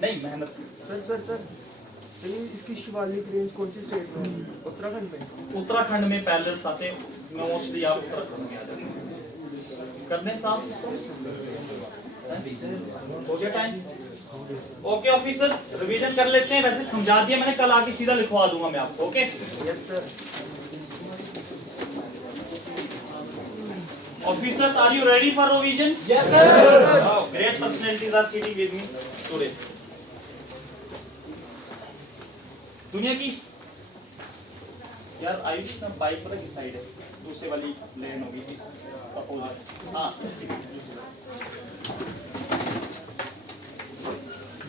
नहीं मेहनत। सर चलिए, इसकी शिवालिक रेंज कौन सी स्टेट में है? उत्तराखंड में। उत्तराखंड में पैरेलल्स आते हैं, मोस्टली आप उत्तराखंड में आ जाते हैं। करने साफ हो गया टाइम? ओके ऑफिसर्स, रिवीजन कर लेते हैं। वैसे समझा दिया मैंने, कल आके सीधा लिखवा दूंगा मैं आपको। Okay yes sir. Officers, are you ready for revision? Yes sir. Great personalities are sitting with me today. दुनिया की यार आयुष ना बाइक पर किस साइड है? दूसरे वाली लेन होगी इस अपोजिट। हाँ,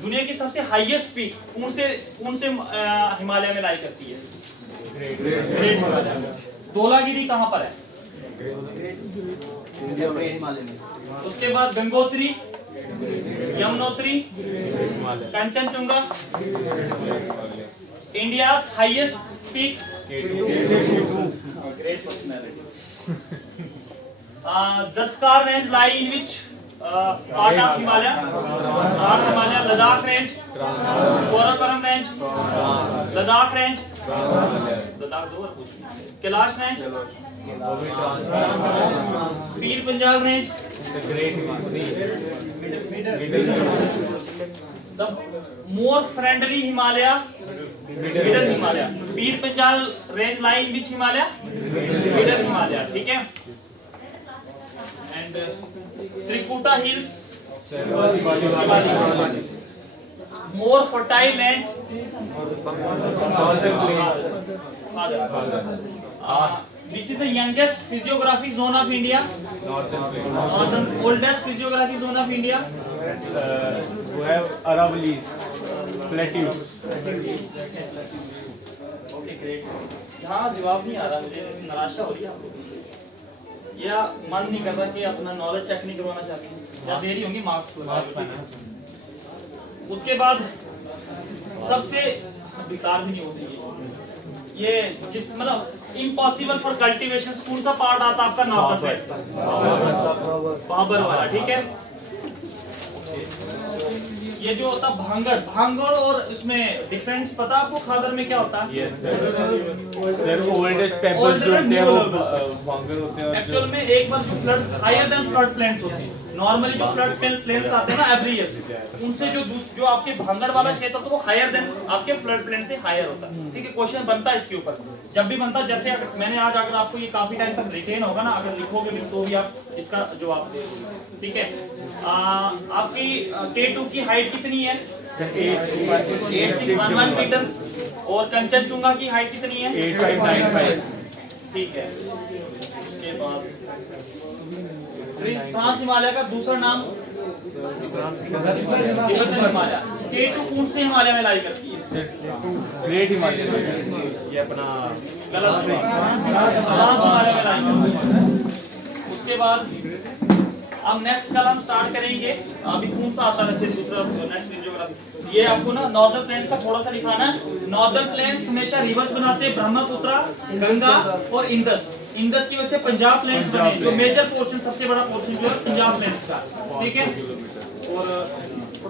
दुनिया की सबसे हाईएस्ट पीक कौन से हिमालय में लाई करती है? ग्रेट हिमालय। धौलागिरी कहाँ पर है? हिमालय में। उसके बाद Gangotri, Yamunotri, Kanchenjunga, India highest peak, great personality. Zaskar range lie in which part of Himalaya? North Himalaya. Ladakh range, Karakoram range, Ladakh range, Ladakh दो और पूछ। Kailash range, Pir Punjab range, the more friendly Himalaya, middle Himalaya. Pir Panjal range line which Himalaya? Middle Himalaya, ठीक है। And Trikuta hills, more fertile land, which is the youngest physiographic zone of India? Northern oldest physiographic zone of India? Aravallis plateaus. Okay great. हाँ जवाब नहीं आ रहा मुझे, निराशा हो रही है या मन नहीं कर रहा कि अपना नॉलेज चेक नहीं करवाना चाहते हैं, या देरी होंगी मार्क्स। उसके बाद सबसे बेकार भी नहीं होती ये जिस मतलब इम्पॉसिबल फॉर कल्टीवेशन, कौन सा पार्ट आता है आपका? नॉर्दर्न बेल्ट, बाबर वाला, ठीक है। ये जो होता भांगड़, भांगड़ और इसमें डिफरेंस पता आपको खादर में क्या होता है? यस सर ओल्डेस्ट पेपर्स जो होते हैं वो भांगर होते हैं। एक्चुअल में एक बार जो flood higher than flood plains होते हैं, नॉर्मली जो फ्लड प्लेन्स आते हैं ना एवरी ईयर, उनसे जो आपके भांगड़ वाला क्षेत्र होता है वो हायर देन आपके फ्लड प्लेन से हायर होता है। ठीक है, क्वेश्चन बनता है इसके ऊपर, जब भी बनता है, जैसे अगर मैंने आज अगर आपको ये काफी टाइम तक रिटेन होगा ना, अगर लिखोगे भी तो भी आप इसका जवाब देंगे। ठीक है, आपकी K2 की हाइट कितनी है? 811 मीटर। और कंचनजुंगा की हाइट कितनी है? 8595। ठीक है, उसके बाद ट्रांस हिमालय का दूसरा नाम तिब्बतन हिमालय। K2 कौन से हिमालय में लाई करती है? ग्रेट हिमालय ये अपना गलत, ट्रांस हिमालय में लाई करती है। उसके बाद अब नेक्स्ट कल हम स्टार्ट करेंगे, अभी कौन सा आता है वैसे दूसरा नेक्स्ट ज्योग्राफी, ये आपको ना नॉर्दर्न प्लेन्स का थोड़ा सा लिखाना है। नॉर्दर्न प्लेन्स हमेशा रिवर्स बनाते हैं, ब्रह्मपुत्र, गंगा और इंदस। इंदस की वजह से पंजाब प्लेन्स बने, जो मेजर पोर्शन, सबसे बड़ा पोर्शन जो है पंजाब प्लेन्स का। ठीक है, और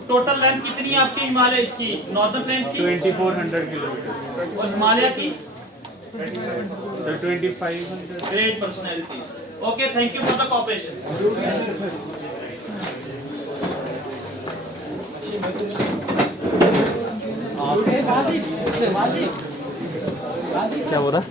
टोटल लेंथ कितनी है आपकी हिमालय इसकी, नॉर्दर्न प्लेन्स की? 2400 किलोमीटर। और हिमालय की? Sir 2500। Great personalities. Okay, thank you for the cooperation. क्या बोला?